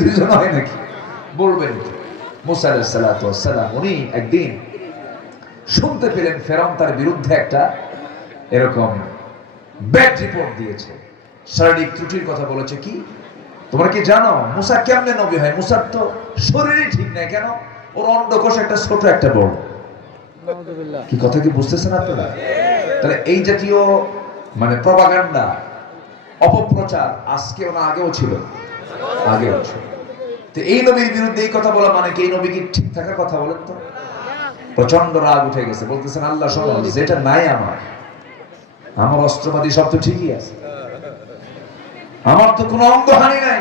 দুইজন হয় নাকি বলবেন। মুসা আলাইহিস সালাতু ওয়াস সালাম উনি একদিন শুনতে পেলেন ফেরাউন তার বিরুদ্ধে একটা এরকম ব্যাড রিপোর্ট দিয়েছে, শারীরিক ত্রুটির কথা বলেছে। কি তোমরা কি জানো মুসা কেমনে নবী হয়? মুসার তো শরীরই ঠিক নাই, কেন? ওর অন্ডকোষ একটা ছোট একটা বড়। কি কথা কি বুঝতেছেন আপনারা? তাহলে এই জাতীয় মানে প্রপাগান্ডা, অপপ্রচার আজকেও না আগেও ছিল, আগেও ছিল। তো এই নবীর বিরুদ্ধে এই কথা বলা মানে কি এই নবী কি ঠিক থাকার কথা? বলেন তো। প্রচন্ড রাগ উঠে গেছে, বলতেছেন আল্লাহ শোনো, যেটা নাই আমার অস্ত্রপাতি সব তো ঠিকই আছে, আমার তো কোনো অঙ্গহানি নাই,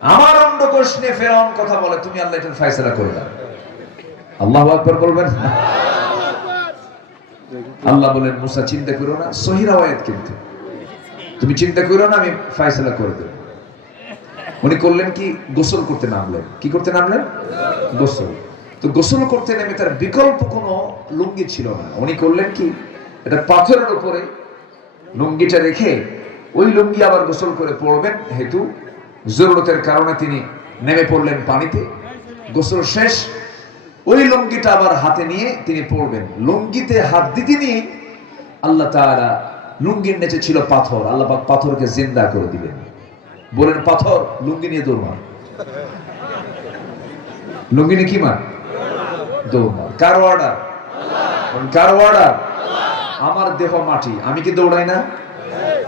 আমার অন্ডকোষ নিয়ে ফেরাউন কথা বলে, তুমি আল্লাহ এটার ফয়সালা করে দাও। আল্লাহু আকবার বলবেন। আল্লাহ বলেন মুসা চিন্তা করো না, সহিহ রাওয়ায়াত কিন্তু, তুমি চিন্তা করো না, আমি ফয়সালা করে দেব। উনি করলেন কি? গোসল করতে নামলেন। কি করতে নামলেন? গোসল। তো গোসল করতে নেমে তার বিকল্প কোনো লুঙ্গি ছিল না। উনি করলেন কি? এটা পাথরের উপরে লুঙ্গিটা রেখে ওই লুঙ্গি আবার গোসল করে পড়বেন হেতু জরুরতের কারণে তিনি নেমে পড়লেন পানিতে। গোসল শেষ, ওই লুঙ্গিটা আবার হাতে নিয়ে তিনি পড়বেন। লুঙ্গিতে হাত দিতে নিয়ে আল্লাহ তাআলা, লুঙ্গির নিচে ছিল পাথর, আল্লাহ পাক পাথরকে জিন্দা করে দিলেন। বলেন পাথর লুঙ্গি নিয়ে দৌড় মার। লুঙ্গি নিয়ে কি মার? দৌড় মার। কার অর্ডার? কার অর্ডার? আমার দেহ মাটি, আমি কি দৌড়াই না?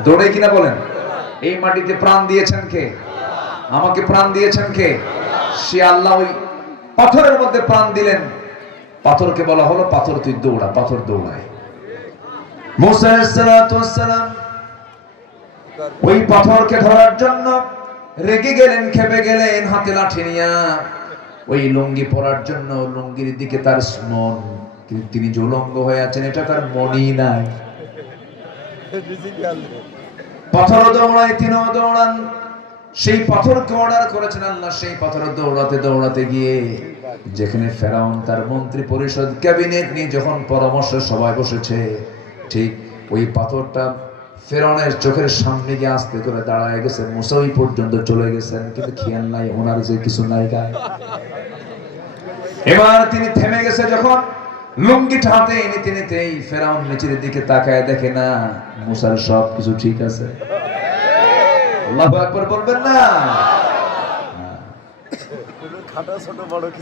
দৌড়াই কিনা বলেন? এই মাটিতে প্রাণ দিয়েছেন কে? আমাকে প্রাণ দিয়েছেন কে? সে আল্লাহ। ওই পাথরের মধ্যে প্রাণ দিলেন, পাথরকে বলা হলো পাথর তুই দৌড়া। পাথর দৌড়ায়। মুসা আলাইহিস সালাতু ওয়াস সালাম ওই পাথরকে ধরার জন্য রেগে গেলেন, খেপে গেলেন, হাতে লাঠি নিয়া ওই লুঙ্গি পরার জন্য লুঙ্গির দিকে তার মন, কিন্তু তিনি যে উলঙ্গ হয়ে আছেন এটা তার মনই নাই। পাথর দৌড়ায়, তিনিও দৌড়ান। সেই পাথরকে অর্ডার করেছেন আল্লাহ, সেই পাথর দৌড়াতে দৌড়াতে গিয়ে যেখানে ফেরাউন তার মন্ত্রী পরিষদ ক্যাবিনেট নিয়ে যখন পরামর্শ সবাই বসেছে, ঠিক ওই পাথরটা ফেরাউনের চোখের সামনে গিয়ে আস্তে করে দাঁড়ায় গেছে। মুসা ওই পর্যন্ত চলে গেছেন, কিন্তু খেয়াল নাই ওনার যে কিছু নাই গায়ে। এবার তিনি থেমে গেছে যখন লুঙ্গিটা হাতে নিতে নিতেই ফেরাউন নিচের দিকে তাকায়, দেখে না মুসার সব কিছু ঠিক আছে। আল্লাহু আকবার বলবেন না?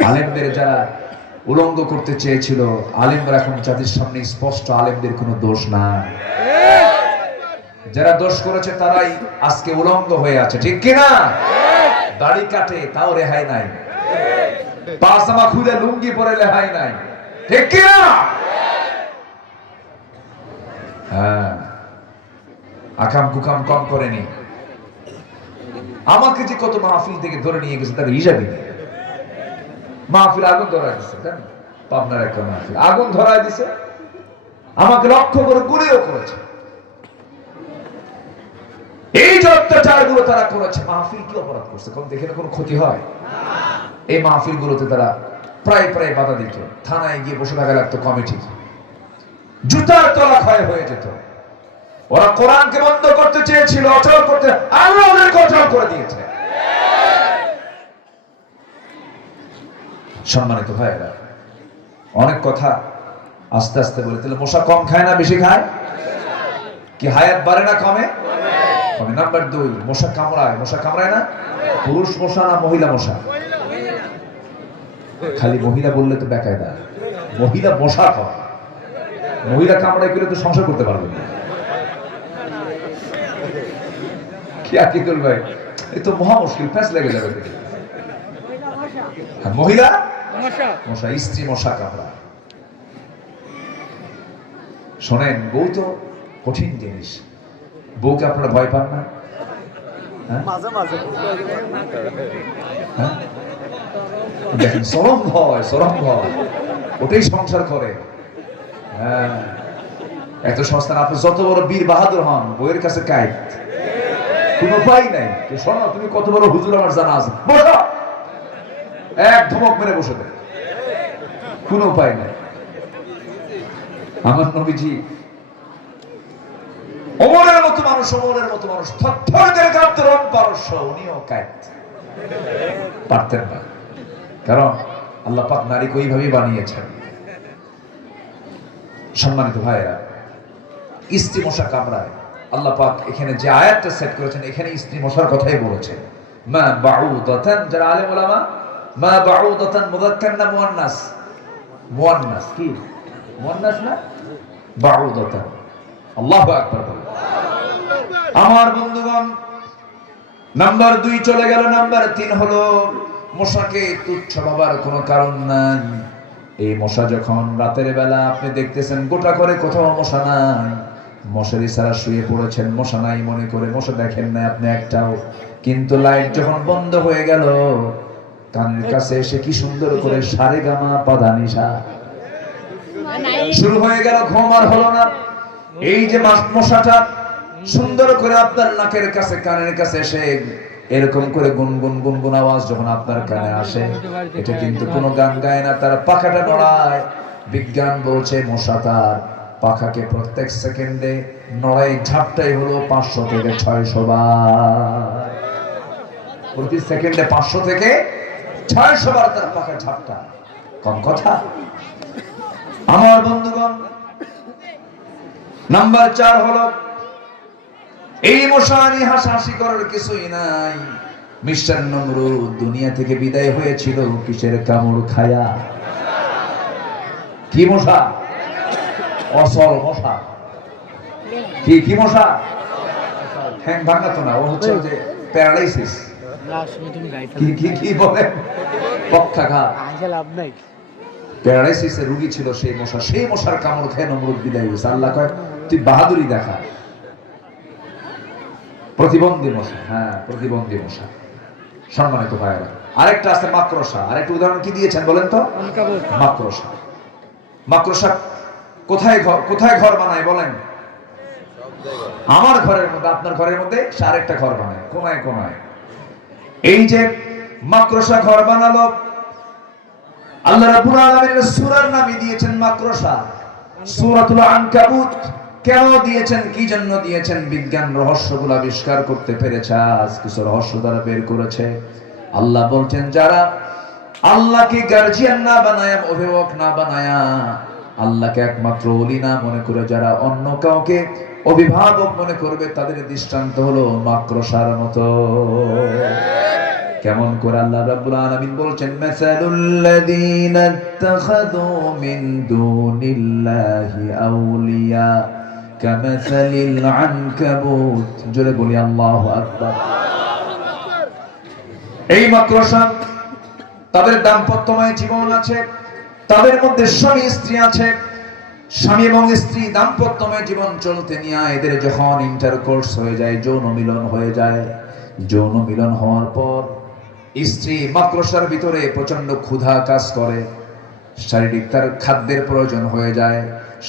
আলেমদের যারা উলঙ্গ করতে চেয়েছিল, আলেমরা এখন জাতির সামনে স্পষ্ট আলেমদের কোনো দোষ নাই। যারা দোষ করেছে তারাই আজকে উলঙ্গ হয়ে আছে, ঠিক কিনা? দাড়ি কাটে তাও রেহাই নাই, পাজামা খুলে লুঙ্গি পরে রেহাই নাই, ঠিক কিনা? হ্যাঁ, আকাম কুকাম কম করেনি। আমাকে যে কত মাহফিল থেকে ধরে নিয়ে গেছে তার হিসাবই নেই। মাহফিল আগুন ধরায় দিচ্ছে, পাবনার একটা মাহফিল আগুন ধরায় দিছে, আমাকে লক্ষ্য করে গুলিও করেছে। এই যে অত্যাচার গুলো তারা করেছে, মাহফিল কি অপরাধ করছে? কোন দেখে কোনো ক্ষতি হয়? এই মাহফিল গুলোতে তারা প্রায় প্রায় বাধা দিত, থানায় গিয়ে বসে থাকা লাগতো কমিটি, জুতার তলা ক্ষয় হয়ে যেত। ওরা কোরআনকে বন্ধ করতে চেয়েছিল, অচল করতে, আল্লাহ ওদেরকে অচল করে দিয়েছে। সম্মানিত ভাইয়েরা, অনেক কথা আস্তে আস্তে বলে। তাহলে মশা কম খায় না বেশি খায়? কি হায়াত বাড়ে না কমে? কমে। নাম্বার 2, মশা কামড়ায়। মশা কামড়ায় না? পুরুষ মশা না মহিলা মশা? খালি মহিলা বললে তো বেকায়দা। মহিলা মশা খায়, মহিলা কামড়ায় গেলে তো সংসার করতে পারবে না। কি আকিদুল ভাই, এই তো মহা মুশকিল, ফ্যাস লেগে যাবে। মহিলা মশা, স্ত্রী মশা কামড়া। শোনেন, বউ তো কঠিন জিনিস। বউকে আপনারা ভয় পান না? দেখেন, চরম ভয়, চরম ভয়, ওটাই সংসার করে। হ্যাঁ, এত সস্তা না। আপনি যত বড় বীর বাহাদুর হন, বউয়ের কাছে কাইত, কোন উপায় নাই। শোনো, তুমি কত বড় হুজুর আমার জানা আছে, বসো, এক ধমক মেরে বসে দেয়, কোন উপায় নাই। আমার নবীজি ওমরের মতো মানুষ, ওমরের মতো মানুষ, থরথর করে কাঁপতে রং পারস্য, উনিও কাঁদ। পারতেন না, কারণ আল্লাহ পাক নারীকে ওইভাবেই বানিয়েছেন। সম্মানিত ভাইয়েরা, স্ত্রী মশা কামড়ায়, আল্লাহ পাক এখানে যে আয়াতটা সেট করেছেন এখানে স্ত্রী মশার কথাই বলেছেন। মা বাউদাতান, যারা আলেম ওলামা, মা বাউদাতান মুযাক্কার না মুয়ান্নাস? মুয়ান্নাস। কি মুয়ান্নাস না বাউদাতান? আল্লাহু আকবার। আমার বন্ধুগণ, নাম্বার 2 চলে গেল, নাম্বার 3 হলো মশাকে তুচ্ছ ভাবার কোনো কারণ নাই। এই মশা যখন রাতের বেলা আপনি দেখতেছেন গোটা করে কোথাও মশা নাই, মশারি ছাড়া শুয়ে পড়েছেন, মশা নাই মনে করে মশা দেখেন না আপনি একটাও, কিন্তু লাইট যখন বন্ধ হয়ে গেল কানের কাছে এসে কি সুন্দর করে সারেগামা পাদানিসা শুরু হয়ে গেল, ঘুম আর হলো না। এই যে মশাটা সুন্দর করে আপনার নাকের কাছে কানের কাছে এসে এরকম করে গুনগুন গুনগুন আওয়াজ যখন আপনার কানে আসে, এটা কিন্তু কোনো গান গায় না, তার পাখাটা নড়ায়। বিজ্ঞান বলছে মশা তার পাখাকে প্রত্যেক সেকেন্ডে নড়াই ঝাপটাই হলো 500 থেকে 600 বার। প্রতি সেকেন্ডে 500 থেকে 600 বার তার পাখা ঝাপটা। কম কথা? আমার বন্ধুগণ, নাম্বার 4 হলো এই মশা নিয়ে হাসাহাসি করার কিছুই নাই। মিস্টার নমরুদ দুনিয়া থেকে বিদায় হয়েছিল কিসের কামড় খায়া? কি মশা? অসল মশা। কি মশা? ঠ্যাং ভাঙা তো না, ও হচ্ছে যে প্যারালাইসিস। কি বলেন? পক্ষাঘাত। প্যারালাইসিসের রোগী ছিল সেই মশা। সেই মশার কামড় খেয়ে নমরুদ বিদায় হয়েছে। আল্লাহ কয় তুই বাহাদুরি দেখা। প্রতিবন্ধী মশা, হ্যাঁ প্রতিবন্ধী মশা। সম্মানিত ভাইয়েরা, আরেকটা আছে মাকড়সা। আরেকটা উদাহরণ কি দিয়েছেন বলেন তো? মাকড়সা। মাকড়সা কোথায় ঘর বানায় বলেন? আমার ঘরের মধ্যে, আপনার ঘরের মধ্যে সে আরেকটা ঘর বানায়, কোনায় কোনায়। এই যে মাকড়সা ঘর বানালো, আল্লাহ রাব্বুল আলামিন সূরার নামই দিয়েছেন মাকড়সা, সূরাতুল আনকাবুত। কেন দিয়েছেন, কি জন্য দিয়েছেন? বিজ্ঞান রহস্যগুলো আবিষ্কার করতে পেরেছে, আজ কিছু রহস্য তারা বের করেছে। আল্লাহ বলছেন যারা আল্লাহকে গার্জিয়ান না বানায়া, অভিভাবক না বানায়া, আল্লাহকে একমাত্র ওলি না মনে করে যারা অন্য কাউকে অভিভাবক মনে করবে, তাদের দৃষ্টান্ত হলো মাকড়সার মতো। কেমন করে? আল্লাহ রাব্বুল আলামিন বলছেন মাসালুল লাযীনা ইত্তাখাযু মিন দুনিল্লাহি আউলিয়া কামাসালিল আনকাবুত। জোরে বলি আল্লাহু আকবার। এই মাকড়সা, তাদের দাম্পত্যময় জীবন আছে, তাদের মধ্যে স্বামী স্ত্রী আছে, স্বামী এবং স্ত্রী দাম্পত্যময় জীবন চলতে নিয়ে এদের যখন ইন্টারকোর্স হয়ে যায়, যৌন মিলন হয়ে যায়, যৌন মিলন হওয়ার পর স্ত্রী মাকড়সার ভিতরে প্রচন্ড ক্ষুধা কাজ করে, শারীরিক তার খাদ্যের প্রয়োজন হয়ে যায়।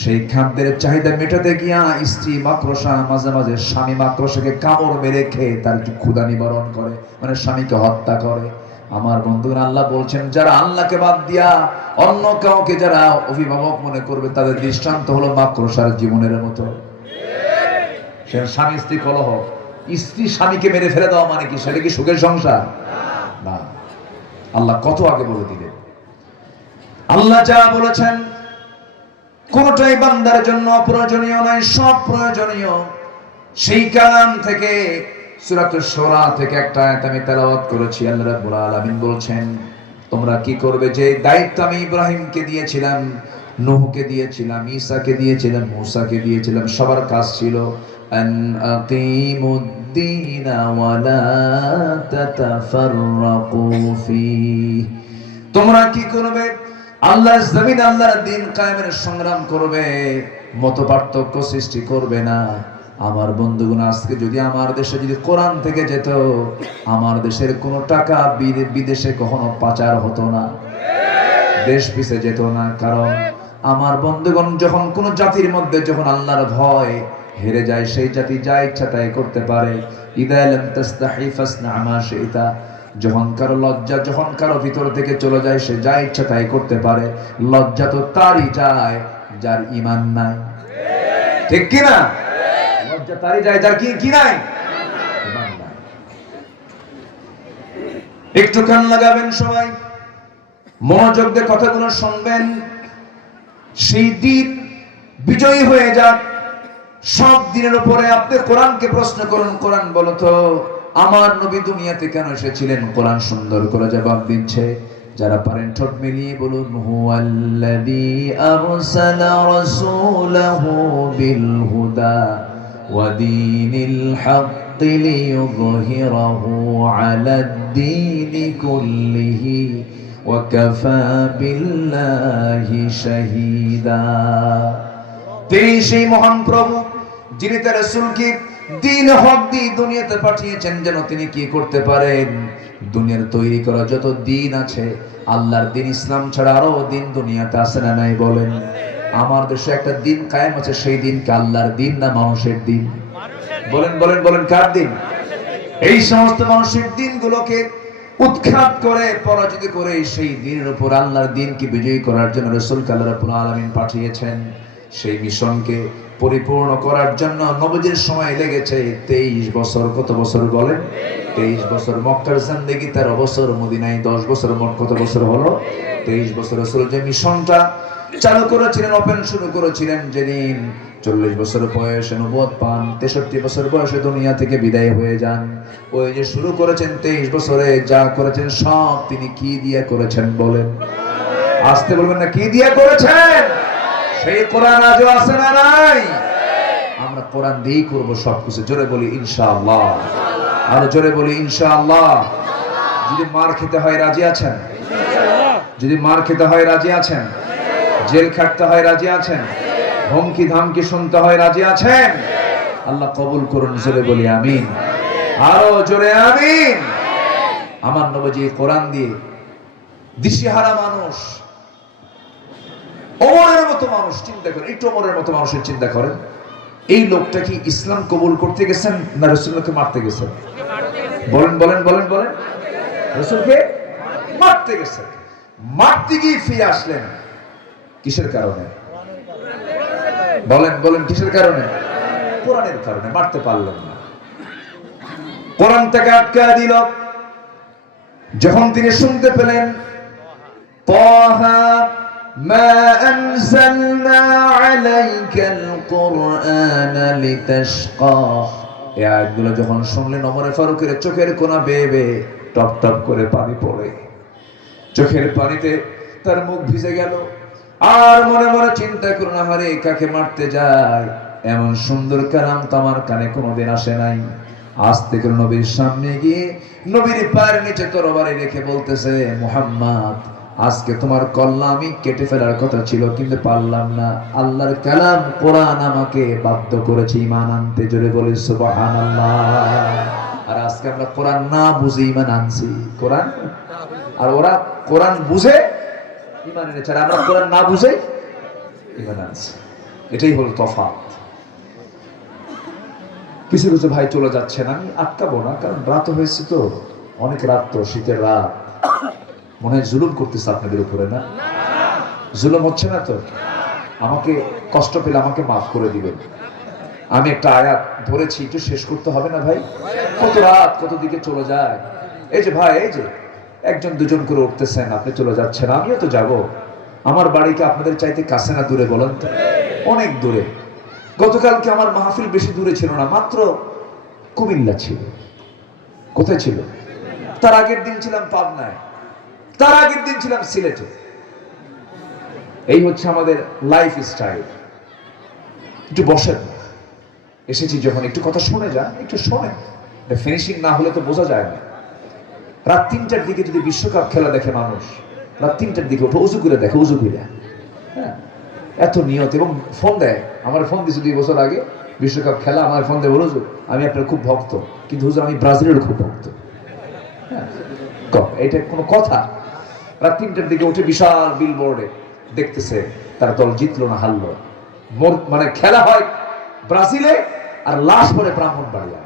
সেই খাদ্যের চাহিদা মেটাতে গিয়া স্ত্রী মাকড়সা মাঝে মাঝে স্বামী মাকড়সাকে কামড় মেরে খেয়ে তার ক্ষুধা নিবারণ করে, মানে স্বামীকে হত্যা করে। আমার বন্ধুরা, আল্লাহ বলছেন যারা আল্লাহকে বাদ দিয়া অন্য কাউকে যারা অভিভাবক মনে করবে, তাদের দৃষ্টান্ত হলো মাকড়সার জীবনের মতো। সে স্বামী স্ত্রী কলহ, স্ত্রী স্বামীকে মেরে ফেলে দেওয়া মানে কি? সেটা কি সুখের সংসার? না। আল্লাহ কত আগে বলে দিলেন। আল্লাহ যা বলেছেন কোনটাই বান্দার জন্য অপ্রয়োজনীয় নয়, সব প্রয়োজনীয়। সেই কালাম থেকে সূরাতুশ শুরা থেকে একটা আয়াত আমি তেলাওয়াত করেছি। আল্লাহ রাব্বুল আলামিন বলছেন তোমরা কি করবে? যে দায়িত্ব আমি ইব্রাহিমকে দিয়েছিলাম, নূহকে দিয়েছিলাম, ঈসাকে দিয়েছিলাম, মূসাকে দিয়েছিলাম, সবার কাজ ছিল আন আকিমুদ্দীনা ওয়া লা তাতাফাররাকু ফীহি। তোমরা কি করবে? আল্লাহর জমিন, আল্লাহর দ্বীন কায়েমের সংগ্রাম করবে, মতপার্থক্য সৃষ্টি করবে না। আমার বন্ধুগণ, আজকে যদি আমার দেশে যদি কোরআন থেকে যেত, আমার দেশের কোনো টাকা বিদেশে কখনো পাচার হতো না, দেশ পিছে যেত না। কারণ আমার বন্ধুগণ, যখন কোন জাতির মধ্যে যখন আল্লাহর ভয় হেরে যায়, সেই জাতি যা ইচ্ছা তাই করতে পারে। ইদা লাম তাস্তাহি ফাসনা মা শি'তা। যখন কারো লজ্জা যখন কারো ভিতর থেকে চলে যায়, সে যা ইচ্ছা তাই করতে পারে। লজ্জা তো তারই যায় যার ঈমান নাই, ঠিক কি না? লজ্জা তারই যায় যার কি নাই, ঈমান নাই। একটু কান লাগাবেন সবাই, মনোযোগ দিয়ে কথাগুলো শুনবেন। সেই দিন বিজয়ী হয়ে যাক। সব দিনের উপরে আপনি কোরআনকে প্রশ্ন করুন, কোরআন বলো তো আমার নবী দুনিয়াতে কেন এসেছিলেন? কোরআন সুন্দর করে জবাব দিচ্ছে। যারা পারেন ঠোঁট মিলিয়ে বলুন, হুয়াল্লাযী আরসালা রাসূলাহু বিল হুদা ওয়া দীনিল হাক্কি লিইয়ুযহিরাহু আলাদ-দীনি কুল্লিহি ওয়া কাফা বিল্লাহি শাহীদা। তিনি সেই মহান প্রভু যিনি তার রাসূলকে দ্বীন হক দিয়ে দুনিয়াতে পাঠিয়েছেন যেন তিনি কি করতে পারেন? দুনিয়ার তৈরি করা যত দিন আছে, আল্লাহর দিন ইসলাম ছাড়া আরো দিন দুনিয়াতে আছে না নাই বলেন? আমার দেশে একটা দিন কায়েম আছে, সেই দিনকে আল্লাহর দিন না মানুষের দিন? বলেন বলেন বলেন, কার দিন? এই সমস্ত মানুষের দিনগুলোকে উৎখাত করে পরাজিত করে সেই দিনের উপর আল্লাহর দিনকে বিজয়ী করার জন্য রাসূলকে আল্লাহ রাব্বুল আলামিন পাঠিয়েছেন। সেই মিশনকে পরিপূর্ণ করার জন্য নবীজির সময় লেগেছে 23 বছর। কত বছর বলেন? 23 বছর। মক্কার জিন্দেগি 13 বছর, মদিনায় 10 বছর, মোট কত বছর হলো? 23 বছর। রাসূল যে মিশনটা চালু করেছিলেন, ওপেন শুরু করেছিলেন যেদিন 40 বছর বয়সে নবুয়ত পান, 63 বছর বয়সে দুনিয়া থেকে বিদায় হয়ে যান। ওই যে শুরু করেছেন 23 বছরে, যা করেছেন সব তিনি কি দিয়ে করেছেন বলেন? আসতে বলবেন না, কি দিয়ে করেছেন? সেই কোরআন আজও আছে না নাই? আমরা কোরআন দিয়েই করবো সবকিছু। জোরে বলি ইনশাআল্লাহ, আরো জোরে বলি ইনশাআল্লাহ। যদি মার খেতে হয় রাজি আছেন? যদি মার খেতে হয় রাজি আছেন? জেল খাটতে হয় রাজি আছেন? হুমকি ধামকি শুনতে হয় রাজি আছেন? আল্লাহ কবুল করুন, জোরে বলি আমিন, আরো জোরে আমিন। আমার নবীজি কোরআন দিয়ে দিশেহারা মানুষ, ওমরের মতো মানুষ, চিন্তা করেন, একটু ওমরের মতো মানুষের চিন্তা করেন। এই লোকটা কি ইসলাম কবুল করতে গেছেন না রাসূলকে মারতে গেছেন? বলেন বলেন বলেন বলেন। রাসূলকে মারতে গেছেন। মারতে গিয়ে ফিরে আসলেন কিসের কারণে? বলেন বলেন, কিসের কারণে? কোরআনের কারণে। মারতে পারলেন না, কোরআন থেকে আটকা দিল। যখন তিনি শুনতে পেলেন তাহা মা আনজালনা আলাইকাল কুরআনা লিতাশকা, এই আয়াতগুলো যখন শুনলেন ওমর ফারুকের চোখের কোনা বেয়ে বেয়ে টপ টপ করে পানি পড়ে। চোখের পানিতে তার মুখ ভিজে গেল। আর মনে মনে চিন্তা করুন, আহারে কাকে মারতে যায়? এমন সুন্দর কালাম তো আমার কানে কোনোদিন আসে নাই। আস্তে করে নবীর সামনে গিয়ে নবীর পায়ের নিচে তরবারি রেখে বলতেছে, মুহাম্মদ, আজকে তোমার কল্লা আমি কেটে ফেলার কথা ছিল কিন্তু পারলাম না। আল্লাহর কালাম কোরআন আমাকে বাধ্য করেছে ঈমান আনতে। জোরে বলি সুবহানাল্লাহ। আর আজকে আমরা কোরআন না বুঝে ঈমান আনছি। কোরআন, আর ওরা কোরআন বুঝে ঈমান এনেছে, আর আমরা কোরআন না বুঝে ঈমান আনছি। এটাই হলো তফাৎ। কিছু কিছু ভাই চলে যাচ্ছেন, আমি আটকাবো না, কারণ রাত হয়েছে তো, অনেক রাত তো, শীতের রাত। মনে হয় জুলুম করতেছে আপনাদের উপরে, না? জুলুম হচ্ছে না তো? আমাকে কষ্ট পেলে আমাকে মাফ করে দিবেন। আমি একটা আয়াত ধরেছি, একটু শেষ করতে হবে না ভাই? কত রাত, কত দিকে চলে যায়। এই যে ভাই, এই যে একজন দুজন করে উঠতেছেন, আপনি চলে যাচ্ছেন, আমিও তো যাব। আমার বাড়িকে আপনাদের চাইতে কাছে না দূরে বলেন তো? অনেক দূরে। গতকালকে আমার মাহফিল বেশি দূরে ছিল না, মাত্র কুমিল্লা ছিল। কোথায় ছিল? তার আগের দিন ছিলাম পাবনায়, তার আগের দিন ছিলাম সিলেটে। এই হচ্ছে আমাদের লাইফ স্টাইল। একটু বসেন, এসেছি যখন একটু কথা শুনে যান, একটু শোনেন। ফিনিশিং না হলে তো বোঝা যায় না। রাত 3টার দিকে যদি বিশ্বকাপ খেলা দেখে মানুষ, রাত 3টার দিকে উজু করে দেখে, উজু করে, হ্যাঁ, এত নিয়ত। এবং ফোন দেয়, আমার ফোন দিয়েছে 2 বছর আগে, বিশ্বকাপ খেলা, আমার ফোন দেয়, বলো হুজুর আমি আপনার খুব ভক্ত, কিন্তু হুজুর আমি ব্রাজিলের খুব ভক্ত। হ্যাঁ, এটা কোনো কথা? রাত 3টার দিকে উঠে বিশাল বিলবোর্ডে দেখতেছে তার দল জিতলো না হারলো। মানে খেলা হয় ব্রাজিলে, আর লাশ পরে ব্রাহ্মণবাড়িয়া।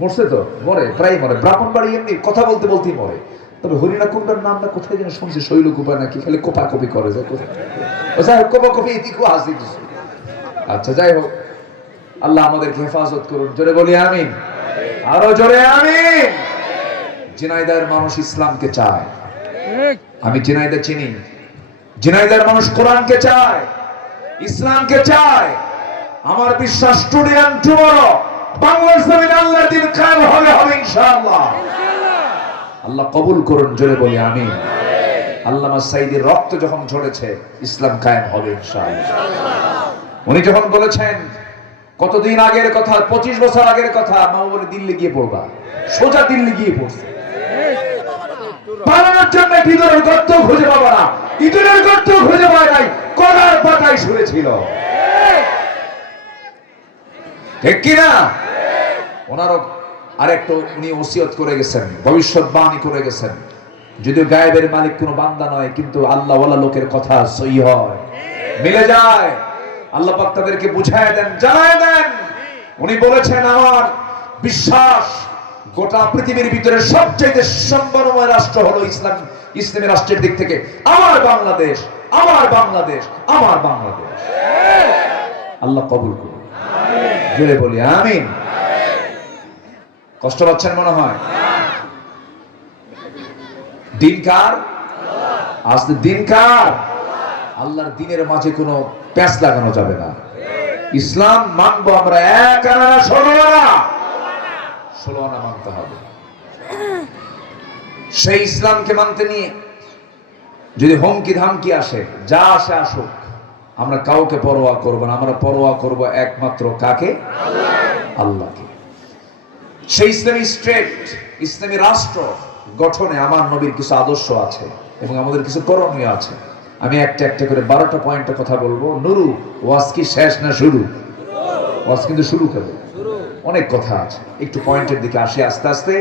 মরছে তো, মরে, প্রায় মরে। ব্রাহ্মণবাড়ি এমনি কথা বলতে বলতেই মরে। তবে হরিণা কুণ্ডার নামটা কোথায় যেন শুনছি, শৈল কুপা নাকি, খালি কোপা কপি করে যায় কোথায়। যাই হোক, কোপা কপি এদিকে হাসি দিচ্ছে। আচ্ছা, যাই হোক, আল্লাহ আমাদেরকে হেফাজত করুন। জোরে বলি আমিন, আরো জোরে আমিন। ঝিনাইদহের মানুষ ইসলামকে চায়, আমি ঝিনাইদহ চিনি। ঝিনাইদহের মানুষ কোরআনকে চায়, ইসলামকে চায়। আমার বিশ্বাস টুডে এন্ড টুমরো বাংলার জমিনে আল্লাহর দ্বীন কায়েম হবে ইনশাআল্লাহ। আল্লাহ কবুল করুন, জোরে বলি আমিন। আল্লামা সাইদির রক্ত যখন ঝরেছে, ইসলাম কায়েম হবে ইনশাআল্লাহ। উনি যখন বলেছেন, কতদিন আগের কথা, 25 বছর আগের কথা, মা বলে দিল্লি গিয়ে পড়বা, সোজা দিল্লি গিয়ে পড়ছে। পালানোর জন্য ভিতরের গর্ত খুঁজে পাবা না, ইঁদুরের গর্ত খুঁজে পায় নাই, কলার পাতায় শুয়েছিল। ঠিক কিনা? ওনারও আরেকটু উনি ওসিয়ত করে গেছেন, ভবিষ্যৎবাণী করে গেছেন। যদিও গায়েবের মালিক কোনো বান্দা নয়, কিন্তু আল্লাহ ওয়ালা লোকের কথা সহি হয়, মিলে যায়। আল্লাহ পাক তাদেরকে বুঝায় দেন, জানায় দেন। উনি বলেছেন, আমার বিশ্বাস গোটা পৃথিবীর ভিতরে সবচেয়ে সম্মানময় রাষ্ট্র হলো ইসলাম। ইসলামী রাষ্ট্রের দিক থেকে আমার বাংলাদেশ, আমার বাংলাদেশ, আমার বাংলাদেশ। আল্লাহ কবুল করুন, জোরে বলি আমিন। কষ্ট পাচ্ছেন মনে হয়? দিন কার? আজ দিন কার? আল্লাহর দিনের মাঝে কোনো প্যাঁচ লাগানো যাবে না। ইসলাম মানবো আমরা, এক আনা 16 আনা, 16 আনা মানতে হবে। সেই ইসলামকে মানতে নিয়ে যদি হুমকি ধামকি আসে, যা আসে আসুক, আমরা কাউকে পরোয়া করব না। আমরা পরোয়া করব একমাত্র কাকে? আল্লাহকে। সেই ইসলামী স্টেট, ইসলামী রাষ্ট্র গঠনে আমার নবীর কিছু আদর্শ আছে এবং আমাদের কিছু করণীয় আছে। আমি একটা একটা করে 12টা পয়েন্টের কথা বলবো। নুরু, ওয়াজ কি শেষ না শুরু? ওয়াজ কিন্তু শুরু করব, অনেক কথা আছে। একটু পয়েন্টের দিকে আসি আস্তে আস্তে।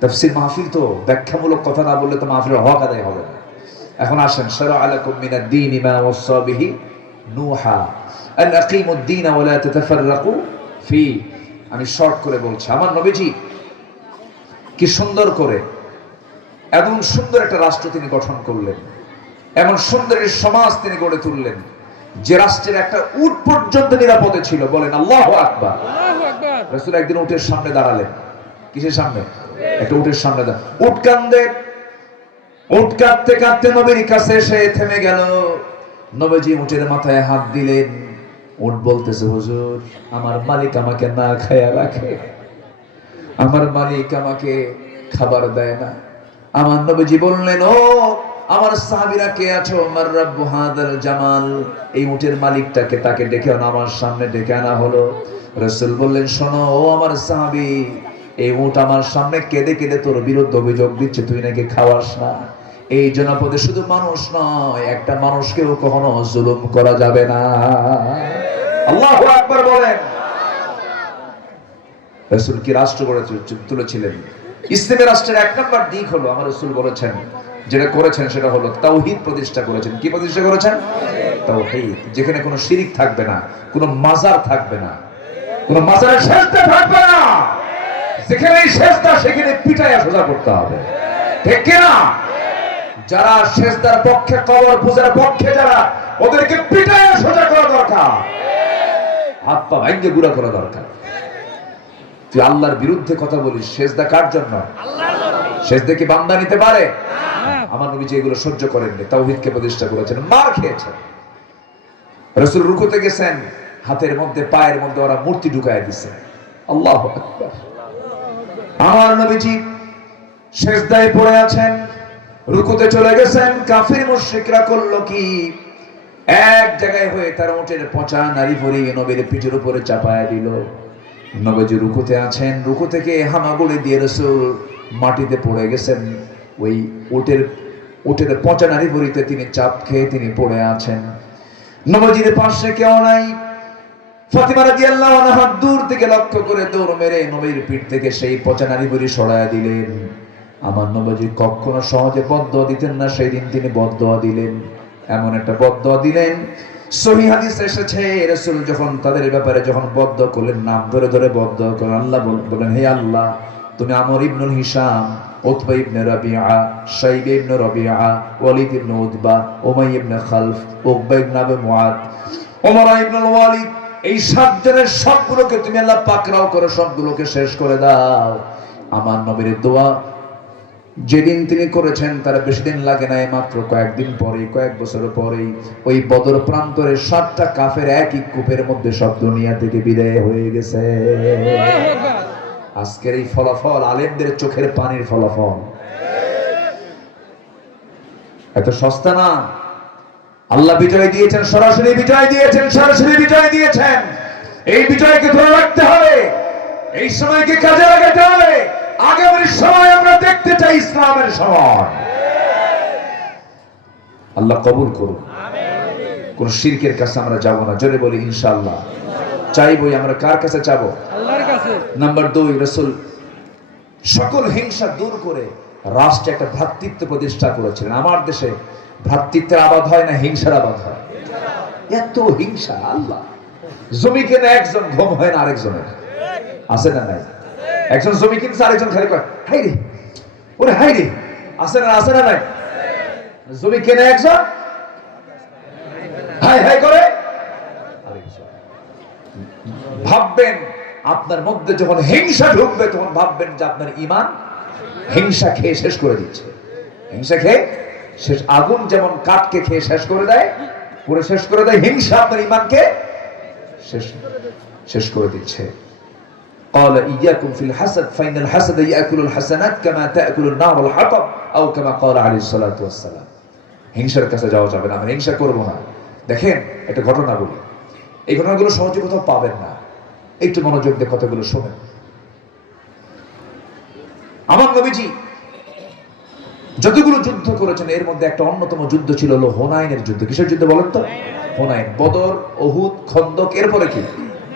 তাফসীর মাহফিল তো ব্যাখ্যামূলক কথা না বললে তো মাহফিলের হক আদায় হবে না। এখন আসেন, শারআ লাকুম মিনাদ দীন মা ওয়াসা বিহি নূহা আন আকিমুদ দীন ওয়া লা তাতাফাররাকু ফি। আমি শর্ট করে বলছি, আমার নবীজি কি সুন্দর করে এমন সুন্দর একটা রাষ্ট্র তিনি গঠন করলেন, এমন সুন্দর একটি সমাজ তিনি গড়ে তুললেন, যে রাষ্ট্রের একটা উট পর্যন্ত নিরাপদে ছিল। বলেন আল্লাহু আকবার। রাসূল একদিন উটের সামনে দাঁড়ালেন। কিসের সামনে? একটা উটের সামনে দাঁড়ালেন। উট কান্দে, উট কাঁদতে কাঁদতে নবীর কাছে এসে থেমে গেল। নবীজি উটের মাথায় হাত দিলেন। উট বলতেছে, হুজুর, আমার মালিক আমাকে না খায়া রাখে, আমার মালিক আমাকে খাবার দেয় না। আমার নবীজি বললেন, ও আমার সাহাবীরা কে আছো, মার রাব্বু হাদাল জামাল, এই উটের মালিকটাকে, তাকে ডেকে আনা। আমার সামনে ডেকে আনা হলো। রাসূল বললেন, শোনো ও আমার সাহাবী, এই উট আমার সামনে কেঁদে কেঁদে তোর বিরুদ্ধে অভিযোগ দিচ্ছে, তুই নাকি খাওয়াস না। এই জনপদে শুধু মানুষ নয়, একটা মানুষকেও কখনো জুলুম করা যাবে না। আল্লাহু আকবার বলেন। রাসূল কি রাষ্ট্র গড়ে তুলেছিলেন? ইসলামী রাষ্ট্রের 1 নম্বর দিক হলো, আমার রাসূল বলেছেন, যেটা করেছেন সেটা হলো তাওহীদ প্রতিষ্ঠা করেছেন। কি প্রতিষ্ঠা করেছেন? তাওহীদ। যেখানে কোনো শিরিক থাকবে না, কোনো মাজার থাকবে না, কোনো মাজারের সেজদা থাকবে না। যেখানে সেজদা, সেখানে পিটায়া সোজা করতে হবে। ঠিক কি না? যারা সেজদার পক্ষে, কবর পূজার পক্ষে যারা, ওদেরকে পিটায়া সোজা করা দরকার, হাত পা ভাঙিয়ে গুঁড়া করা দরকার। তুই আল্লাহর বিরুদ্ধে কথা বলিস, সেজদা কার জন্য? সেজদা কি বান্দা নিতে পারে? আমার নবী যে এগুলো সহ্য করেননি, তাওহীদকে প্রতিষ্ঠা করেছেন, মার খেয়েছেন। রাসূল রুকুতে গেছেন, হাতের মধ্যে পায়ের মধ্যে ওরা মূর্তি ঢুকায় দিছে। আল্লাহু আকবার। আমার নবীজি সেজদায় পড়ে আছেন, রুকুতে চলে গেছেন। কাফির মুশরিকরা করলো কি, এক জায়গায় হয়ে তার উটের পচা নারী ভরিয়ে নবীর পিঠের উপরে চাপায় দিল। নবীজি রুকুতে আছেন, রুকু থেকে হামাগুড়ি দিয়ে রাসূল মাটিতে পড়ে গেছেন। ওই উটের পচা নারী ভরিতে তিনি চাপ খেয়ে তিনি পড়ে আছেন। নবীজির পাশে কেউ নাই। ফাতিমা রাদিয়াল্লাহু আনহা দূর থেকে লক্ষ্য করে দৌড় মেরে নবীর পিঠ থেকে সেই পচা নারী ভরি সরায় দিলেন। আমার নবীজি কখনো সহজে বদদোয়া দিতেন না, সেই দিন তিনি বদদোয়া দিলেন। এমন একটা বদদোয়া দিলেন, সহিহ হাদিসে এসেছে, রাসূল যখন তাদের ব্যাপারে যখন বদদোয়া করলেন, নাম ধরে ধরে বদদোয়া করেন। আল্লাহ বলেন, হে আল্লাহ, তুমি আমর ইবনুল হিশাম, উতবা ইবনে রাবিআ, শাইবা ইবনে রাবিআ, ওয়ালিদ ইবনে উতবা, উমাইয়া ইবনে খালফ, উকবা ইবনে আবি মুআদ, ওমর ইবনুল ওয়ালিদ, এই 7 জনের সবগুলোকে তুমি আল্লাহ পাকড়াও করে সবগুলোকে শেষ করে দাও। আমার নবীর দোয়া যেদিন তিনি করেছেন তার বেশি দিন লাগে নাই, মাত্র কয়েকদিন পরে, কয়েক বছর পরেই ওই বদর প্রান্তরে 7টা কাফের একই কূপের মধ্যে সব দুনিয়া থেকে বিদায় হয়ে গেছে। আজকের এই ফলাফল আলেমদের চোখের পানির ফলাফল, এত সস্তা না। আল্লাহ বিজয় দিয়েছেন, সরাসরি বিজয় দিয়েছেন, সরাসরি বিজয় দিয়েছেন। এই বিজয়কে ধরে রাখতে হবে, এই সময়কে কাজে লাগাতে হবে। আগামীর সময় আমরা দেখতে চাই ইসলামের সময়। আল্লাহ কবুল করুন। কোন শিরকের কাছে আমরা যাব না, জোরে বলি ইনশাআল্লাহ। চাইবই আমরা কার কাছে চাবো? আল্লাহর কাছে। নাম্বার 2, রাসূল সকল হিংসা দূর করে রাষ্ট্রে একটা ভ্রাতৃত্ব প্রতিষ্ঠা করেছিলেন। আমার দেশে ভ্রাতৃত্বের আবাদ হয় না, হিংসার আবাদ হয়। এত হিংসা, আল্লাহ। জমি কেনে একজন, ঘুম হয় না আরেকজনের, আছে না নাই? একজন জমি কিনছে, আরেকজন খালি কয় হাই রে, ওরে হাই রে, আছে না? আছে না নাই? জমি কেনে একজন, হাই হাই করে আরেকজন। ভাববেন আপনার মধ্যে যখন হিংসা ঢুকবে, তখন ভাববেন যে আপনার ঈমান হিংসা খেয়ে শেষ করে দিচ্ছে। হিংসা খেয়ে শেষ, আগুন যেমন কাঠকে খেয়ে শেষ করে দেয়, পুরো শেষ করে দেয়, হিংসা আপনার ঈমানকে শেষ করে দিচ্ছে। قال إياكم في الحسد فإن الحسد يأكل الحسنات كما تأكل النار الحطب أو كما قال عليه الصلاة والسلام। হিংসার কাছে যাওয়া যাবে না, আমরা হিংসা করব না। দেখেন একটা ঘটনা বলি, এই ঘটনাগুলো সহজে কোথাও পাবেন না, একটু মনোযোগ দিয়ে কথাগুলো শোনেন। আমার নবীজি যতগুলো যুদ্ধ করেছেন, এর মধ্যে একটা অন্যতম যুদ্ধ ছিল হলো হুনাইনের যুদ্ধ। কিসের যুদ্ধ বলেন তো? হুনাইন। বদর, উহুদ, খন্দক, এরপরে কি?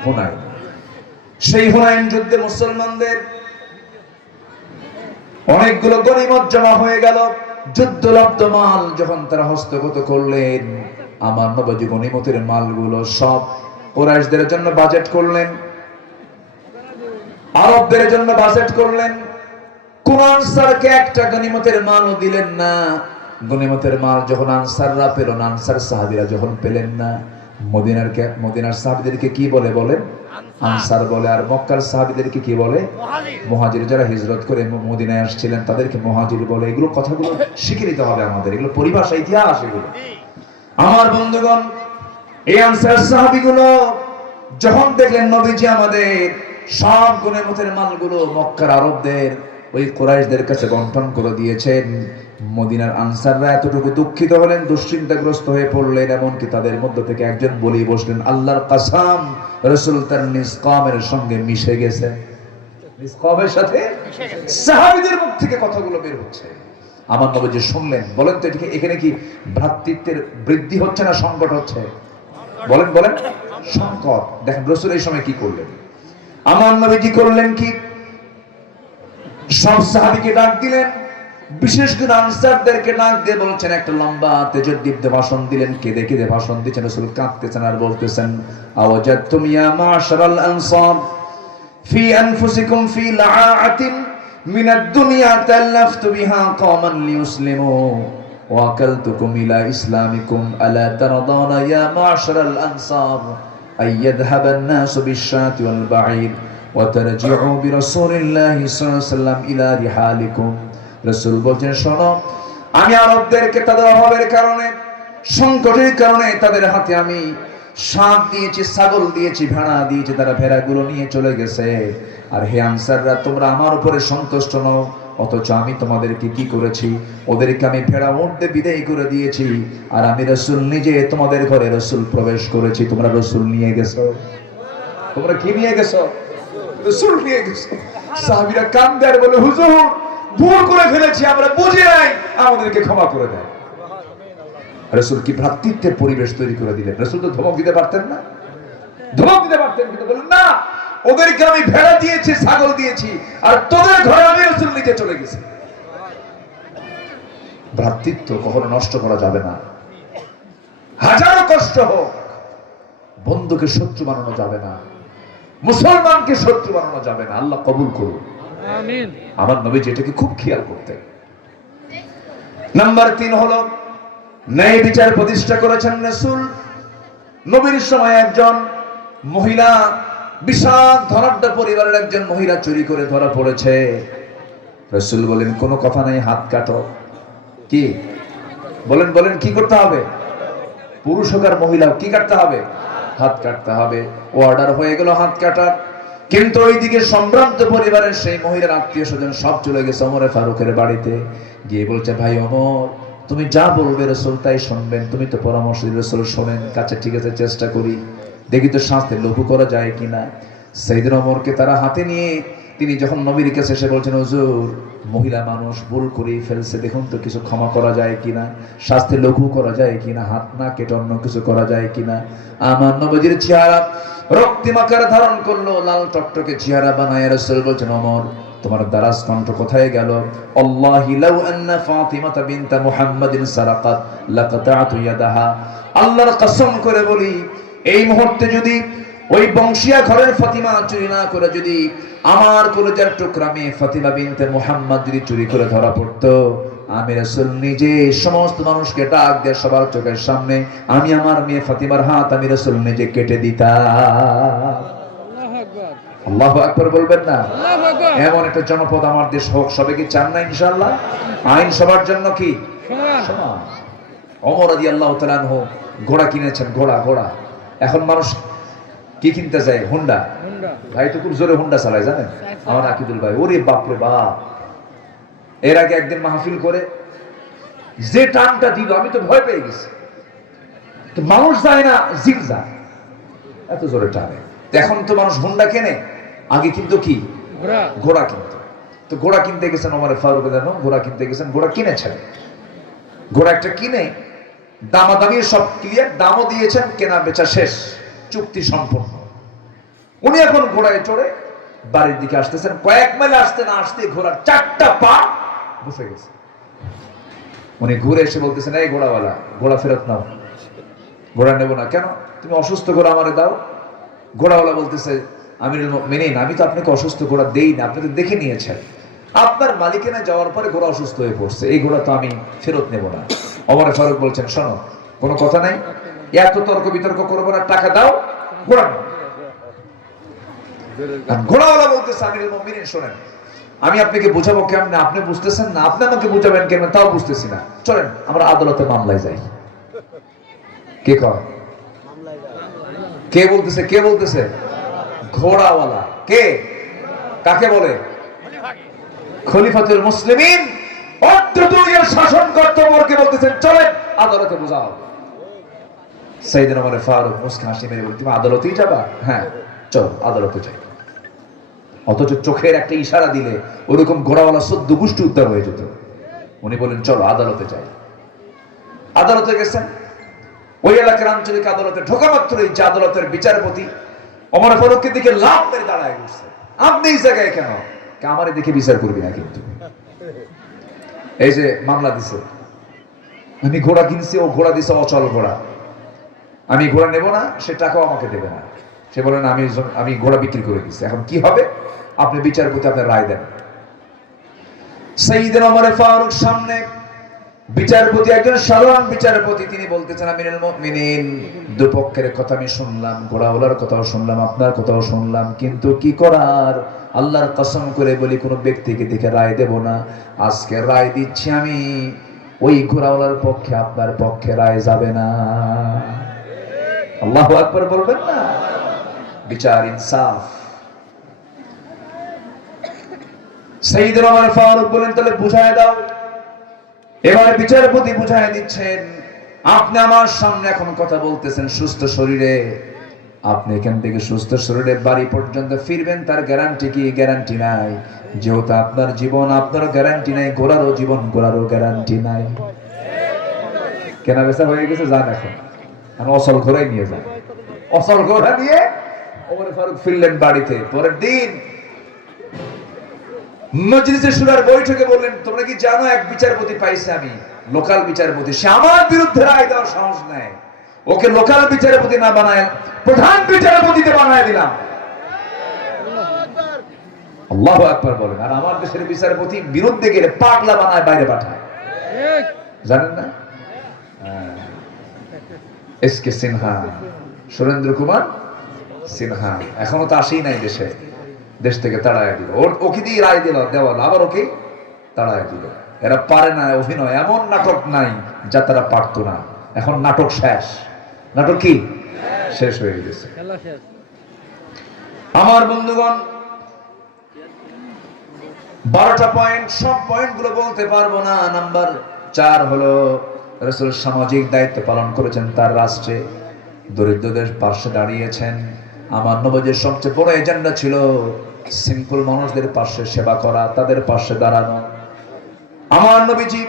হুনাইন। সেই হুনাইন যুদ্ধে মুসলমানদের অনেকগুলো গনিমত জমা হয়ে গেল। যুদ্ধলব্ধ মাল যখন তারা হস্তগত করলেন, আমার নবীজি গনিমতের মালগুলো সব কুরাইশদের জন্য বাজেট করলেন, আরবদের জন্য বাজেট করলেন। কোন আনসারকে একটা গনিমতের মালও দিলেন না। গনিমতের মাল যখন আনসাররা পেল না, আনসার সাহাবীরা যখন পেলেন না, মদিনার সাহাবীদেরকে কি বলে? বলেন আনসার বলে। আর মক্কার সাহাবীদেরকে কি বলে? মুহাজির। যারা হিজরত করে মদিনায় আসছিলেন তাদেরকে মুহাজির বলে। এগুলো কথাগুলো শিখে নিতে হবে আমাদের, এগুলো পরিভাষা, ইতিহাস এগুলো। আমার বন্ধুগণ, এই আনসার সাহাবীগুলো যখন দেখলেন নবীজি আমাদের সব গনিমতের মালগুলো মক্কার আরবদের, ওই কুরাইশদের কাছে বন্টন করে দিয়েছেন, মদিনার আনসাররা এতটুকু দুঃখিত হলেন, দুশ্চিন্তাগ্রস্ত হয়ে পড়লেন। এমনকি তাদের মধ্য থেকে একজন বলি বসলেন, আল্লাহর কসম, রাসূল তার নিষ্কামের সঙ্গে মিশে গেছে। নিষ্কামের সাথে সাহাবীদের মুখ থেকে কথাগুলো বের হচ্ছে। আমার নবীজি শুনলেন। বলেন তো এখানে কি ভ্রাতৃত্বের বৃদ্ধি হচ্ছে না সংকট হচ্ছে? বলেন বলেন। সংকট। দেখেন রাসূল এই সময় কি করলেন। আমার নবীজি করলেন কি, সব সাহাবীকে ডাক দিলেন, বিশেষ করে আনসারদেরকে ডাক দিয়ে বলছেন, একটা লম্বা তেজোদ্দীপ্ত ভাষণ দিলেন। কেঁদে কেঁদে ভাষণ দিচ্ছেন। রাসূল কাঁদতেছেন আর বলতেছেন, আওয়াজাতুম ইয়া মাশারাল আনসার ফি আনফুসিকুম ফি লাআতিন মিনাদ দুনিয়া তাল্লাফতু বিহা কওমান লিয়ুসলিমু ওয়া আকালতুকুম ইলা ইসলামিকুম আলা তারদানা ইয়া মাশারাল আনসার আইয়াযহাবান নাসু বিশ-শাতি ওয়াল বাঈর ওয়া তারজিউ বিরাসূলিল্লাহি সাল্লাল্লাহু আলাইহি ওয়াসাল্লাম ইলা রিহালিকুম। রাসূল বলেন, শোনো, আমি আরবদেরকে তাদের অভাবের কারণে, সংকটের কারণে তাদের হাতে আমি সাপ দিয়েছি, ছাগল দিয়েছি, ভেড়া দিয়েছি, তারা ভেড়াগুলো নিয়ে চলে গেছে। আর হে আনসাররা, তোমরা আমার উপরে সন্তুষ্ট নও, অথচ আমি তোমাদেরকে কি করেছি? ওদেরকে আমি ভেড়া উঠতে বিদায় করে দিয়েছি। আর আমি রাসূল নিজে তোমাদের ঘরে রাসূল প্রবেশ করেছি, তোমরা রাসূল নিয়ে গেছো। তোমরা কি নিয়ে গেছো? রাসূল নিয়ে গেছো। সাহাবীরা কান্দে আর বলে, হুজুর ভুল করে ফেলেছি, আমরা বুঝি নাই, আমাদেরকে ক্ষমা করে দেন। রাসূল কি ভ্রাতৃত্বের পরিবেশ তৈরি করে দিলেন। রাসূল তো ধমক দিতে পারতেন না, ধমক দিতে পারতেন, কিন্তু বলেন না, ওদেরকে আমি ভেড়া দিয়েছি, ছাগল দিয়েছি, আর তোদের ঘরে আমি রাসূল নিজে চলে গেছি। ভ্রাতৃত্ব কখনো নষ্ট করা যাবে না। হাজারো কষ্ট হোক, বন্ধুকে শত্রু বানানো যাবে না, মুসলমানকে শত্রু বানানো যাবে না। আল্লাহ কবুল করুন, আমিন। আমার নবীজি এটাকে খুব খেয়াল করতেন। নাম্বার 3 হলো ন্যায় বিচার প্রতিষ্ঠা করেছেন রাসূল। নবীর সময় একজন মহিলা, বিশাল ধনাঢ্য পরিবারের একজন মহিলা চুরি করে ধরা পড়েছে। রাসূল বলেন কোনো কথা নাই, হাত কাটো। কি বলেন বলেন কি করতে হবে? পুরুষ হোক আর মহিলা কি কাটতে হবে? হাত কাটতে হবে। অর্ডার হয়ে গেল হাত কাটার, কিন্তু ওইদিকে সম্ভ্রান্ত পরিবারের সেই মহিলার আত্মীয় স্বজন সব চলে গেছে ওমর ফারুকের বাড়িতে। গিয়ে বলছে, ভাই ওমর, তুমি যা বলবে রাসূল তাই শুনবেন, তুমি তো পরামর্শ দিলে রাসূল শোনেন। কাছে ঠিক আছে, চেষ্টা করি, দেখি তো শাস্তি লঘু করা যায় কিনা। সাইয়েদনা ওমরকে তারা হাতে নিয়ে তিনি যখন নবীর কাছে এসে বলছেন, হুজুর মহিলা মানুষ ভুল করে ফেলছে, দেখুন তো কিছু ক্ষমা করা যায় কিনা, শাস্তি লঘু করা যায় কিনা, হাত না কেটে অন্য কিছু করা যায় কিনা। আমার নবীর চেহারা রক্তিম আকার ধারণ করলো, লাল টকটকে চেহারা বানায় রাসূল বলছেন, ওমর তোমার দারাজ কণ্ঠ কোথায় গেল? আল্লাহি লাউ আন্না ফাতিমাতা বিনতা মুহাম্মাদিন সারাকাত লাকাতাতু ইয়াদাহা। আল্লাহর কসম করে বলি, এই মুহূর্তে যদি ওই বংশীয় ঘরের ফাতিমা চুরি না করে যদি আমার কলিজার টুকরা মেয়ে ফাতিমা বিনতে মুহাম্মদ যদি চুরি করে ধরা পড়তো, আমি রাসূল নিজে সমস্ত মানুষকে ডাক দিয়ে সবার চোখের সামনে আমি আমার মেয়ে ফাতিমার হাত আমি রাসূল নিজে কেটে দিতাম। আল্লাহু আকবার বলবেন না? এমন একটা জনপদ আমার দেশ হোক, সবাই কি চান না? ইনশাআল্লাহ আইন সবার জন্য কি সমান। ওমর রাদিয়াল্লাহু তাআলা আনহু ঘোড়া কিনেছেন, ঘোড়া। এখন মানুষ কি কিনতে যায়? হুন্ডা। ভাই তো খুব জোরে হুন্ডা চালায়, জানেন আমার আকিদুল ভাই, ওরে বাপরে বাপ। এর আগে একদিন মাহফিল করে যে টানটা দিল আমি তো ভয় পেয়ে গেছি। তো মানুষ যায় না, জিল যায়, এত জোরে টানে। এখন তো মানুষ হুন্ডা কেনে, আগে কিন্তু কি ঘোড়া কিনতো। তো ঘোড়া কিনতে গেছেন ওমর ফারুক রাদিয়াল্লাহু আনহু, ঘোড়া কিনতে গেছেন, ঘোড়া কিনেছেন। ঘোড়া একটা কিনে দামাদামি সব ক্লিয়ার, দামও দিয়েছেন, কেনা বেচা শেষ, চুক্তি সম্পন্ন। উনি এখন ঘোড়ায় চড়ে বাড়ির দিকে আসতেছেন, কয়েক মাইল আসতে না আসতে ঘোড়ার 4টা পা বসে গেছে। উনি ঘুরে এসে বলতেছেন, এই ঘোড়াওয়ালা, ঘোড়া ফেরত নাও। ঘোড়া নেব না। কেন? তুমি অসুস্থ ঘোড়া আমারে দাও। ঘোড়াওয়ালা বলতেছে, আমিরুল মুমিনিন, আমি তো আপনাকে অসুস্থ ঘোড়া দেই না, আপনি তো দেখে নিয়েছেন, আপনার মালিকানা যাওয়ার পরে ঘোড়া অসুস্থ হয়ে পড়ছে, এই ঘোড়া তো আমি ফেরত নেব না। ওমর ফারুক বলছেন, শোনো কোনো কথা নাই, এত তর্ক বিতর্ক করবো না, টাকা দাও, ঘোড়া নাও। ঘোড়াওয়ালা বলতেছে, আমিরুল মুমিনিন শোনেন, আমি আপনাকে বুঝাবো কেমনে, আপনি বুঝতেছেন না, আপনি আমাকে বুঝাবেন কেমনে তাও বুঝতেছি না, চলেন আমরা আদালতে মামলায় যাই। কে কয়? কে বলতেছে? ঘোড়াওয়ালা। কে? কাকে বলে? খলিফাতুল মুসলিমিন, অদ্রতুরিয়ার শাসন কর্তব্যকে বলতেছেন, চলেন আদালতে বুঝাও। সাইয়েদনা ওমর ফারুক মুস্কান হাসি মেরে বলেন, তুমি আদালতেই যাবা? হ্যাঁ চল আদালতে যাই। অথচ চোখের একটা ইশারা দিলে ওরকম ঘোড়াওয়ালা 14 গোষ্ঠী উদ্ধার হয়ে যেত। উনি বলেন, চলো আদালতে যাই। আদালতে গেছেন, ওই এলাকার আঞ্চলিক আদালতে ঢোকা মাত্রই যে আদালতের বিচারপতি ওমর ফারুককে দিকে লাফ মেরে দাঁড়ায় গেছে, আপনি এই জায়গায় কেন? আমারে দেখে বিচার করবি না কিন্তু, এই যে মামলা দিছে, আমি ঘোড়া কিনছি, ও ঘোড়া দিছে অচল ঘোড়া, আমি ঘোড়া নেব না, সে টাকাও আমাকে দেবে না। সে বলেন, আমি ঘোড়া বিক্রি করে দিচ্ছি, এখন কি হবে? আপনি বিচারপতি, আপনার রায় দেন। সাইয়েদনা ওমর ফারুক সামনে বিচারপতি, একজন সাধারণ বিচারপতি, তিনি বলতেছেন, আমিরুল মুমিনিন, দুপক্ষের কথা আমি শুনলাম, ঘোড়াওয়ালার কথাও শুনলাম, আপনার কথাও শুনলাম, কিন্তু কি করার, আল্লাহর কসম করে বলি কোন ব্যক্তিকে দেখে রায় দেব না। আজকে রায় দিচ্ছি আমি, ওই ঘোড়াওয়ালার পক্ষে আপনার পক্ষে রায় যাবে না। আল্লাহু আকবার বলবেন না? বিচার ইনসাফ। সাইয়েদনা ওমর ফারুক বলেন, তাহলে বুঝায় দাও। এবারে বিচারপতি বুঝায় দিচ্ছেন, আপনি আমার সামনে এখন কথা বলতেছেন সুস্থ শরীরে, আপনি এখান থেকে সুস্থ শরীরে বাড়ি পর্যন্ত ফিরবেন, তার গ্যারান্টি কি? গ্যারান্টি নাই। যেহেতু আপনার জীবন, আপনার গ্যারান্টি নাই, ঘোড়ারও জীবন, ঘোড়ারও গ্যারান্টি নাই। কেনা বেচা হয়ে গেছে, যান এখন অসল ঘোড়াই নিয়ে যান। অসল ঘোড়া নিয়ে ওমর ফারুক ফিরলেন বাড়িতে। পরের দিন মজলিসে শুরার বৈঠকে বললেন, তোমরা কি জানো এক বিচারপতি পাইছে আমি, লোকাল বিচারপতি, সে আমার বিরুদ্ধে রায় দেওয়ার সাহস নেয়, ওকে লোকাল বিচারপতি না বানায় প্রধান বিচারপতিতে বানায় দিলাম। আল্লাহু আকবার বলেন। আর আমার দেশের বিচারপতি বিরুদ্ধে গেলে পাগলা বানায় বাইরে পাঠায়, জানেন না? এস কে সিনহা, সুরেন্দ্র কুমার সিনহা, এখনো তো আসেই নাই দেশে, দেশ থেকে তাড়ায় দিল, ওকে দিয়ে রায় দিল, দেওয়াল, আবার ওকে তাড়ায় দিল। এরা পারে না অভিনয়, এমন নাটক নাই যা তারা পারতো না। এখন নাটক শেষ। নাটক কি শেষ হয়ে গেছে। আমার বন্ধুগণ, 12টা পয়েন্ট, সব পয়েন্ট গুলো বলতে পারবো না। নাম্বার 4 হলো রাসূল সামাজিক দায়িত্ব পালন করেছেন তার রাষ্ট্রে, দরিদ্রদের পাশে দাঁড়িয়েছেন। আমার নবীর সবচেয়ে বড় এজেন্ডা ছিল সিম্পল মানুষদের পাশে সেবা করা, তাদের পাশে দাঁড়ানো। আমার নবীজি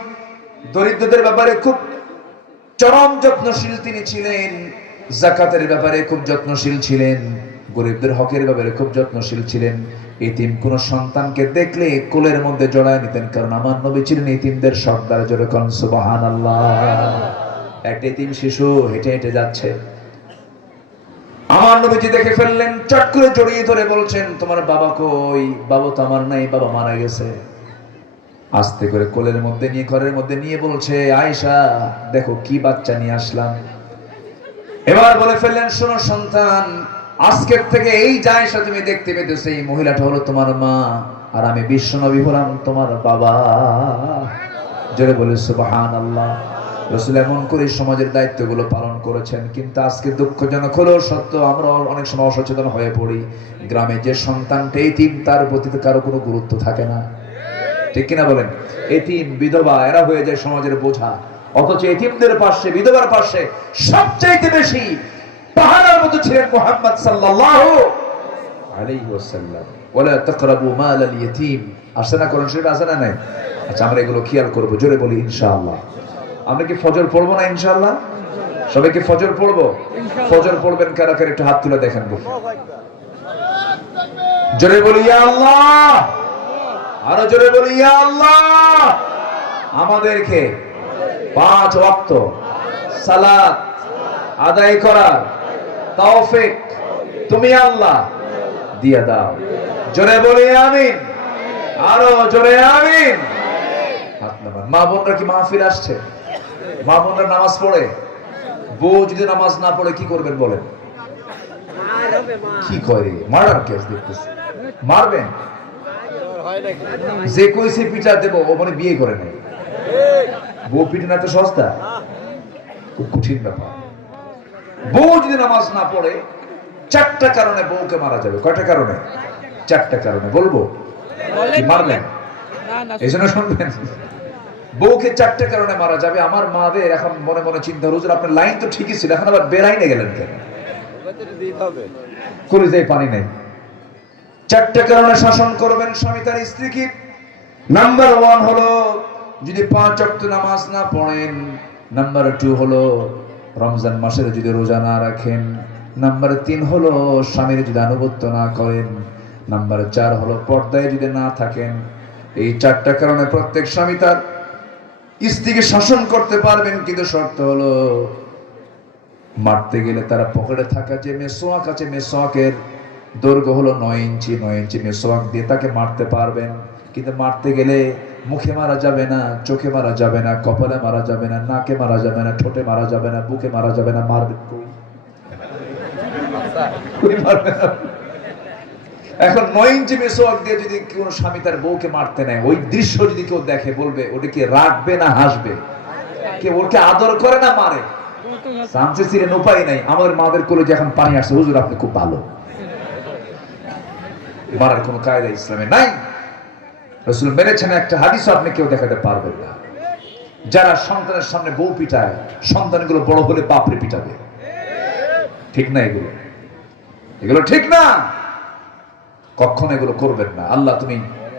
দরিদ্রদের ব্যাপারে খুব চরম যত্নশীল তিনি ছিলেন, যাকাতের ব্যাপারে খুব যত্নশীল ছিলেন, গরিবদের হকের ব্যাপারে খুব যত্নশীল ছিলেন। এতিম কোন সন্তানকে দেখলে কোলের মধ্যে জড়ায় নিতেন, কারণ আমার নবী ছিলেন এতিমদের সর্দার। জোরে কোন সুবহানাল্লাহ। একটা এতিম শিশু হেঁটে হেঁটে যাচ্ছে, আমার নবীজি দেখে ফেললেন, চট করে জড়িয়ে ধরে বলছেন, তোমার বাবা কই? বাবা তো আমার নাই, বাবা মারা গেছে। আস্তে করে কোলের মধ্যে নিয়ে ঘরের মধ্যে নিয়ে বলছে, আয়েশা দেখো কি বাচ্চা নিয়ে আসলাম। এবার বলে ফেললেন, শোনো সন্তান, আজকের থেকে এই যে আয়েশা তুমি দেখতে পেতেছো, এই মহিলাটা হলো তোমার মা, আর আমি বিশ্বনবী হলাম তোমার বাবা। জোরে বলে সুবহানাল্লাহ। রাসূল এমন করে সমাজের দায়িত্বগুলো পালন করেছেন। কিন্তু আজকে দুঃখজনক হলেও সত্য, আমরা অনেক সময় অসচেতন হয়ে পড়ি। গ্রামে যে সন্তানটা এতিম, তার প্রতি কারো কোনো গুরুত্ব থাকে না, ঠিক কিনা বলেন? এতিম বিধবা এরা হয়ে যায় সমাজের বোঝা, অথচ এতিমদের পাশে, বিধবার পাশে সবচাইতে বেশি পাহাড়ের মতো ছিলেন মুহাম্মদ সাল্লাল্লাহু আলাইহি ওয়াসাল্লাম। ওয়ালা তাকরাবু মাল আল ইয়াতীম, আসনা কোরআন শরীফে আছে না নাই? আচ্ছা, আমরা এগুলো খেয়াল করব। জোরে বলি ইনশাআল্লাহ। আমরা কি ফজর পড়বো না ইনশাআল্লাহ? সবাই কি ফজর পড়বো? ফজর পড়বেন কারা কারা একটু হাত তুলে দেখেন। জোরে বলি ইয়া আল্লাহ, আরো জোরে বলি ইয়া আল্লাহ। আমাদেরকে 5 ওয়াক্ত সালাত আদায় করার তৌফিক তুমি আল্লাহ দিয়ে দাও। জোরে বলি আমিন, আরো জোরে আমিন। মা বোনরা কি মাহফিল আসছে? মা বোনরা নামাজ পড়ে? বউ যদি নামাজ না পড়ে কি করবেন বলেন? কি করে? মার্ডার কেস দেখতেছে, মারবেন। যে কইছে পিঠা দেব, ও মানে বিয়ে করে নাই। বউ পিঠে না তো সস্তা, খুব কঠিন ব্যাপার। বউ যদি নামাজ না পড়ে, 4টা কারণে বউকে মারা যাবে। কয়টা কারণে? 4টা কারণে। বলবো? মারবেন? এই জন্য শুনবেন। বউকে 4টা কারণে মারা যাবে। আমার মাদের এখন মনে মনে চিন্তা, হুজুর আপনার লাইন তো ঠিকই ছিল, এখন আবার বেলাইনে গেলেন কেন? কলিজায় পানি নেই। 4টা কারণে শাসন করবেন স্বামী তার স্ত্রীকে। নাম্বার 1 হলো যদি 5 ওয়াক্ত নামাজ না পড়েন। নাম্বার 2 হলো রমজান মাসের যদি রোজা না রাখেন। নাম্বার 3 হলো স্বামীর যদি আনুগত্য না করেন। নাম্বার 4 হলো পর্দায় যদি না থাকেন। এই 4টা কারণে প্রত্যেক স্বামী তার স্ত্রীকে শাসন করতে পারবেন, কিন্তু শর্ত হলো মারতে গেলে তারা পকেটে থাকা যে মেসোয়াক আছে, মেসোয়াকের দৈর্ঘ্য হলো 9 ইঞ্চি। 9 ইঞ্চি মেসোয়াক দিয়ে তাকে মারতে পারবেন। কিন্তু মারতে গেলে মুখে মারা যাবে না, চোখে মারা যাবে না, কপালে মারা যাবে না, নাকে মারা যাবে না, ঠোঁটে মারা যাবে না, বুকে মারা যাবে না। মারবেন কই? এখন 9 ইঞ্চি মেসোয়াক দিয়ে যদি কোনো স্বামী তার বউকে মারতে নেয়, ওই দৃশ্য যদি কেউ দেখে, বলবে ওটা কি রাখবে না হাসবে? কে ওকে আদর করে না মারে? চান্সে ছিলেন, উপায় নাই। আমাদের মাদের কোলে যখন পানি আসছে, হুজুর আপনি খুব ভালো। মারার কোনো কায়দা ইসলামে নাই। রাসূল মেরেছেন একটা হাদিসও আপনি কেউ দেখাতে পারবেন না। যারা সন্তানের সামনে বউ পিটায়, সন্তানগুলো বড় হলে বাপরে পিটাবে। ঠিক না? এগুলো এগুলো ঠিক না। কখনো এগুলো করবেন না। আল্লাহ তুমি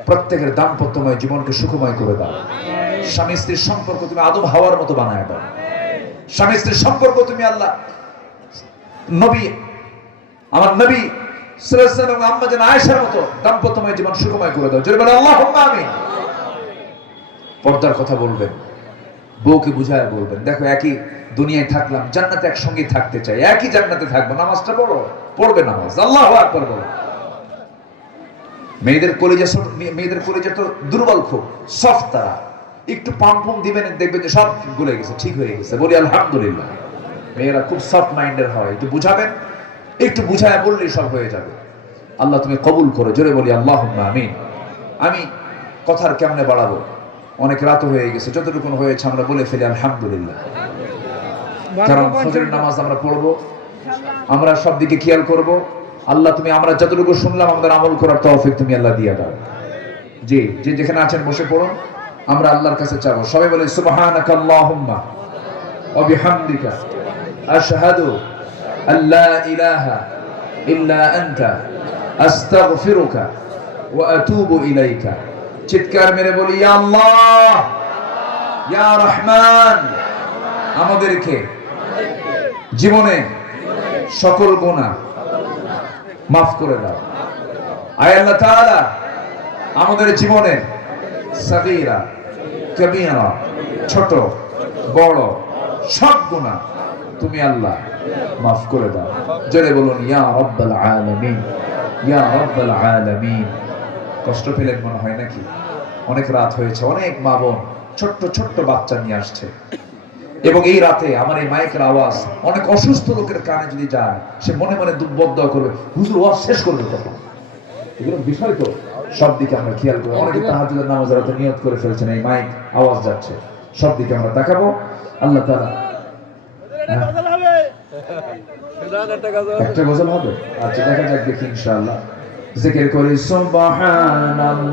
প্রত্যেকের দাম্পত্যময় জীবনকে সুখময় করে দাও। স্বামী স্ত্রীর সম্পর্ক তুমি আদম হাওয়ার মতো বানায় দাও। স্বামী স্ত্রীর সম্পর্ক তুমি আল্লাহ নবী, আমার নবী সাল্লাল্লাহু আলাইহি ওয়াসাল্লাম আম্মা জান আয়েশার মতো দাম্পত্যময় জীবন সুখময় করে দাও। জোরে বলেন আল্লাহুম্মা আমিন। পর্দার কথা বলবেন, বউকে বুঝায় বলবেন, দেখো একই দুনিয়ায় থাকলাম, জান্নাতে একসঙ্গে থাকতে চাই, একই জান্নাতে থাকবো। নামাজটা পড়ো, পড়বে নামাজ, আল্লাহু আকবার বলো। মেয়েদের কলিজা তো দুর্বল, খুব সফট, তারা একটু পাম্প দিবেন, দেখবেন যে সব গলে গেছে, ঠিক হয়ে গেছে। বলি আলহামদুলিল্লাহ। মেয়েরা খুব সফট মাইন্ডের হয়, একটু বুঝাবেন, একটু বুঝায় বললেই সব হয়ে যাবে। আল্লাহ তুমি কবুল করো। জোরে বলি আল্লাহুম্মা আমিন। আমি কথার কেমনে বাড়াবো? অনেক রাত হয়ে গেছে, যতটুকু হয়েছে আমরা বলে ফেলি আলহামদুলিল্লাহ। কারণ ফজরের নামাজ আমরা পড়বো, আমরা সব দিকে খেয়াল করব। আল্লাহ তুমি আমরা যতটুকু শুনলাম আমাদের আমল করার তৌফিক তুমি আল্লাহ দিয়ে দাও। জি, যে যেখানে আছেন বসে পড়ুন, আমরা আল্লাহর কাছে চাবো। সবাই বলে সুবহানাকা আল্লাহুম্মা ওয়া বিহামদিকা আশহাদু আল্লা ইলাহা ইল্লা আনতা আস্তাগফিরুকা ওয়া আতুবু ইলাইকা। চিৎকার মেরে বলি ইয়া আল্লাহ ইয়া রহমান, আমাদেরকে জীবনে সকল গুনাহ মাফ করে দাও। আয় আল্লাহ তাআলা, আমাদের জীবনে সাগীরা কবীরা, ছোট বড় সব গুনাহ তুমি আল্লাহ মাফ করে দাও। জোরে বলুন ইয়া রাব্বাল আলামিন, ইয়া রাব্বাল আলামিন। কষ্ট পেলেন মনে হয় নাকি? অনেক রাত হয়েছে, অনেক মা বোন ছোট্ট ছোট্ট বাচ্চা নিয়ে আসছে, এবং এই রাতে আমার এই মাইকের আওয়াজ অনেক অসুস্থ লোকের কানে যদি যায়, সে মনে মনে দুর্বদ্ধ করবে, হুজুর ওয়াজ শেষ করবে তখন। এগুলো বিষয় তো সব দিকে আমরা খেয়াল করি। অনেকে তাহাজ্জুদের নামাজের রাতে নিয়ত করে ফেলছেন, এই মাইক আওয়াজ যাচ্ছে, সব দিকে আমরা তাকাবো। আল্লাহ তাআলা একটা গজল হবে, আচ্ছা দেখা যাক, দেখি ইনশাআল্লাহ। জিকির করি সুবহানাল্লাহ।